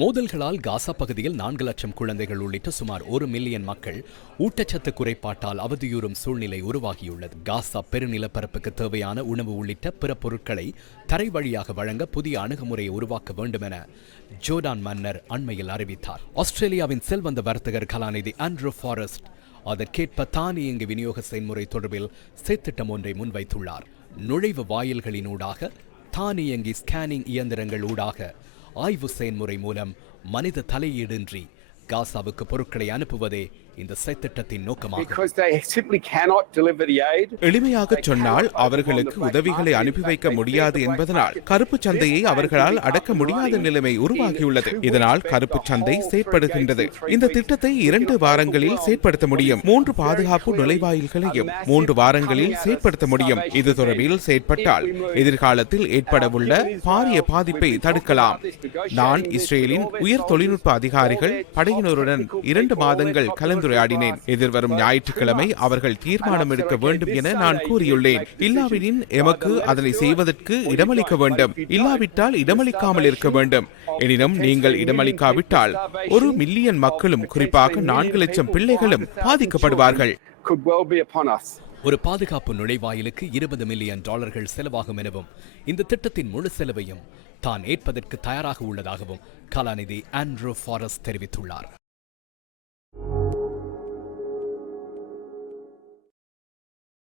மோதல்களால் காசா பகுதியில் நான்கு லட்சம் குழந்தைகள் உள்ளிட்ட சுமார் ஒரு மில்லியன் மக்கள் ஊட்டச்சத்து குறைபாட்டால் அவதியுறும் சூழ்நிலை உருவாகியுள்ளது. காசா பெருநிலப்பரப்புக்கு தேவையான உணவு உள்ளிட்ட பிற பொருட்களை தரை வழியாக வழங்க புதிய அணுகுமுறையை உருவாக்க வேண்டும் என ஜோர்டான் மன்னர் அண்மையில் அறிவித்தார். ஆஸ்திரேலியாவின் செல்வந்த வர்த்தகர் கலாநிதி ஆண்ட்ரூ ஃபாரஸ்ட் அதற்கேற்ப தானியங்கு விநியோக செயல்முறை தொடர்பில் செயற்திட்டம் ஒன்றை முன்வைத்துள்ளார். நுழைவு வாயில்களினூடாக தானியங்கி ஸ்கேனிங் இயந்திரங்கள் ஊடாக ஆய்வு செயன்முறை மூலம் மனித தலையீடின்றி காசாவுக்கு பொருட்களை அனுப்புவதே இந்த செயற்திட்டத்தின் நோக்கமாகும். எளிமையாகச் சொன்னால் அவர்களுக்கு உதவிகளை அனுப்பி வைக்க முடியாது என்பதனால் கருப்பு சந்தையை அவர்களால் அடக்க முடியாத நிலைமை உருவாகியுள்ளது. இதனால் கருப்பு சந்தை செயற்படுகின்றது. இந்த திட்டத்தை இரண்டு வாரங்களில் செயற்படுத்த முடியும். மூன்று பாதுகாப்பு நுழைவாயில்களையும் மூன்று வாரங்களில் செயற்படுத்த முடியும். இது தொடர்பில் செயற்பட்டால் எதிர்காலத்தில் ஏற்படவுள்ள பாரிய பாதிப்பை தடுக்கலாம். நான் இஸ்ரேலின் உயர் தொழில்நுட்ப அதிகாரிகள் படையினருடன் இரண்டு மாதங்கள் கலந்துரையாடினேன். எதிர்வரும் ஞாயிற்றுக்கிழமை அவர்கள் தீர்மானம் எடுக்க வேண்டும் என நான் கூறியுள்ளேன். இல்லாவிடின் எமக்கு அதனை செய்வதற்கு இடமளிக்க வேண்டும். இல்லாவிட்டால் இடமளிக்காமல் இருக்க வேண்டும். எனினும் நீங்கள் இடமளிக்காவிட்டால் ஒரு மில்லியன் மக்களும் குறிப்பாக நான்கு லட்சம் பிள்ளைகளும் பாதிக்கப்படுவார்கள். Could well be upon us. ஒரு பாதுகாப்பு நுழைவாயிலுக்கு இருபது மில்லியன் டாலர்கள் செலவாகும் எனவும் இந்த திட்டத்தின் முழு செலவையும் தான் ஏற்பதற்கு தயாராக உள்ளதாகவும் கலாநிதி ஆண்ட்ரூ ஃபாரஸ் தெரிவித்துள்ளார்.